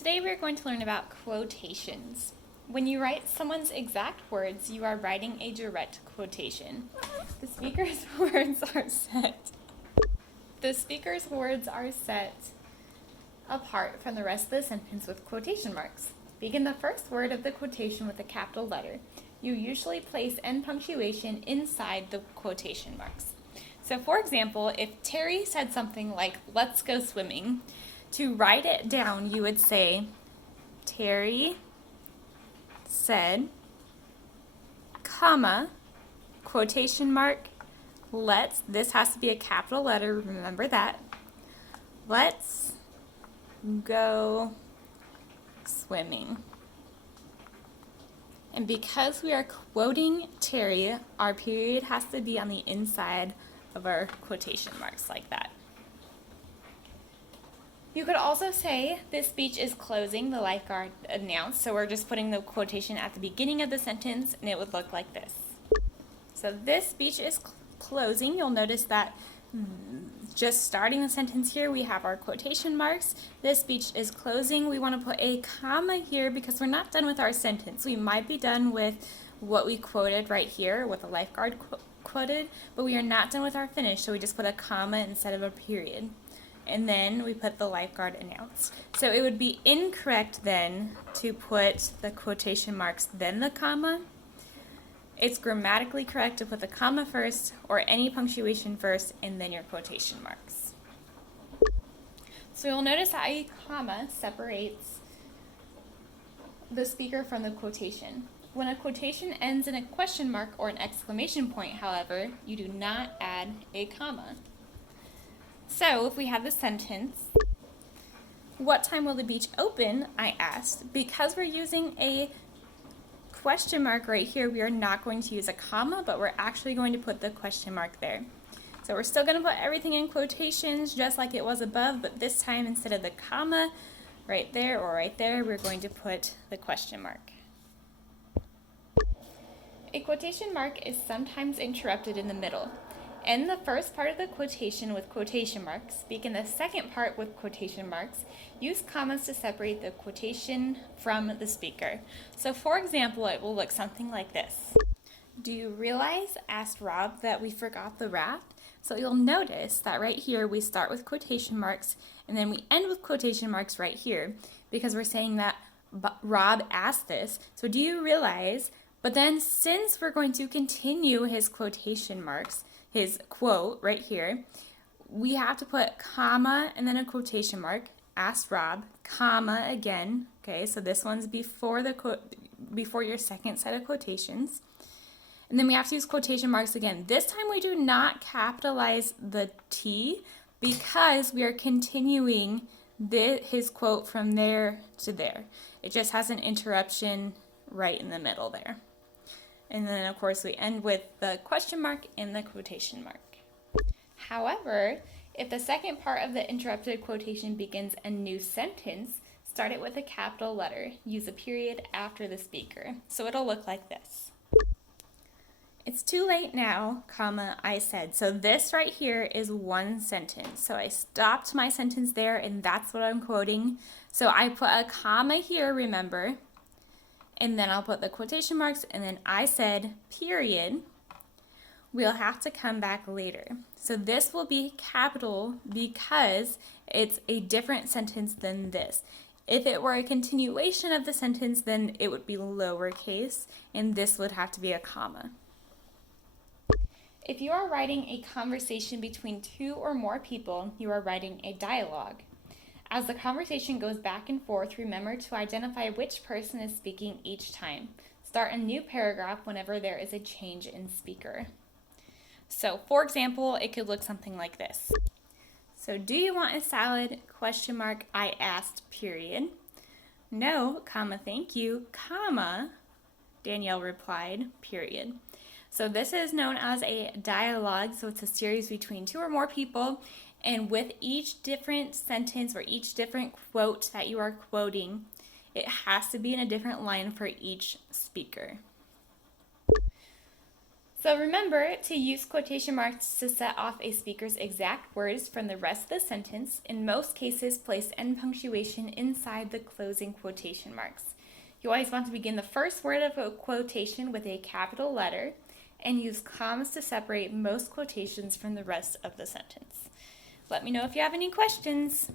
Today we are going to learn about quotations. When you write someone's exact words, you are writing a direct quotation. The speaker's words are set. The speaker's words are set apart from the rest of the sentence with quotation marks. Begin the first word of the quotation with a capital letter. You usually place end punctuation inside the quotation marks. So for example, if Terry said something like, "Let's go swimming," to write it down, you would say, Terry said, comma, quotation mark, let's, this has to be a capital letter, remember that, let's go swimming. And because we are quoting Terry, our period has to be on the inside of our quotation marks like that. You could also say, this speech is closing, the lifeguard announced. So we're just putting the quotation at the beginning of the sentence, and it would look like this. So this speech is closing. You'll notice that just starting the sentence here, we have our quotation marks. This speech is closing. We want to put a comma here because we're not done with our sentence. We might be done with what we quoted right here, what the lifeguard quoted, but we are not done with our finish, so we just put a comma instead of a period. And then we put the lifeguard announced. So it would be incorrect then to put the quotation marks, then the comma. It's grammatically correct to put the comma first or any punctuation first and then your quotation marks. So you'll notice that a comma separates the speaker from the quotation. When a quotation ends in a question mark or an exclamation point, however, you do not add a comma. So if we have the sentence, what time will the beach open? I asked. Because we're using a question mark right here, we are not going to use a comma, but we're actually going to put the question mark there. So we're still going to put everything in quotations just like it was above, but this time instead of the comma right there or right there, we're going to put the question mark. A quotation mark is sometimes interrupted in the middle. End the first part of the quotation with quotation marks. Begin the second part with quotation marks. Use commas to separate the quotation from the speaker. So for example, it will look something like this. Do you realize, asked Rob, that we forgot the raft? So you'll notice that right here we start with quotation marks and then we end with quotation marks right here because we're saying that Rob asked this. So do you realize? But then since we're going to continue his quotation marks, his quote right here, we have to put comma and then a quotation mark, asked Rob, comma again. Okay, so this one's before your second set of quotations. And then we have to use quotation marks again. This time we do not capitalize the T because we are continuing his quote from there to there. It just has an interruption right in the middle there. And then, of course, we end with the question mark and the quotation mark. However, if the second part of the interrupted quotation begins a new sentence, start it with a capital letter. Use a period after the speaker. So it'll look like this. It's too late now, comma, I said. So this right here is one sentence. So I stopped my sentence there, and that's what I'm quoting. So I put a comma here, remember, and then I'll put the quotation marks, and then I said, period. We'll have to come back later. So this will be capital because it's a different sentence than this. If it were a continuation of the sentence, then it would be lowercase, and this would have to be a comma. If you are writing a conversation between two or more people, you are writing a dialogue. As the conversation goes back and forth, remember to identify which person is speaking each time. Start a new paragraph whenever there is a change in speaker. So, for example, it could look something like this. So, do you want a salad? Question mark, I asked, period. No, comma, thank you, comma, Danielle replied, period. So this is known as a dialogue, so it's a series between two or more people. And with each different sentence or each different quote that you are quoting, it has to be in a different line for each speaker. So remember to use quotation marks to set off a speaker's exact words from the rest of the sentence. In most cases, place end punctuation inside the closing quotation marks. You always want to begin the first word of a quotation with a capital letter and use commas to separate most quotations from the rest of the sentence. Let me know if you have any questions.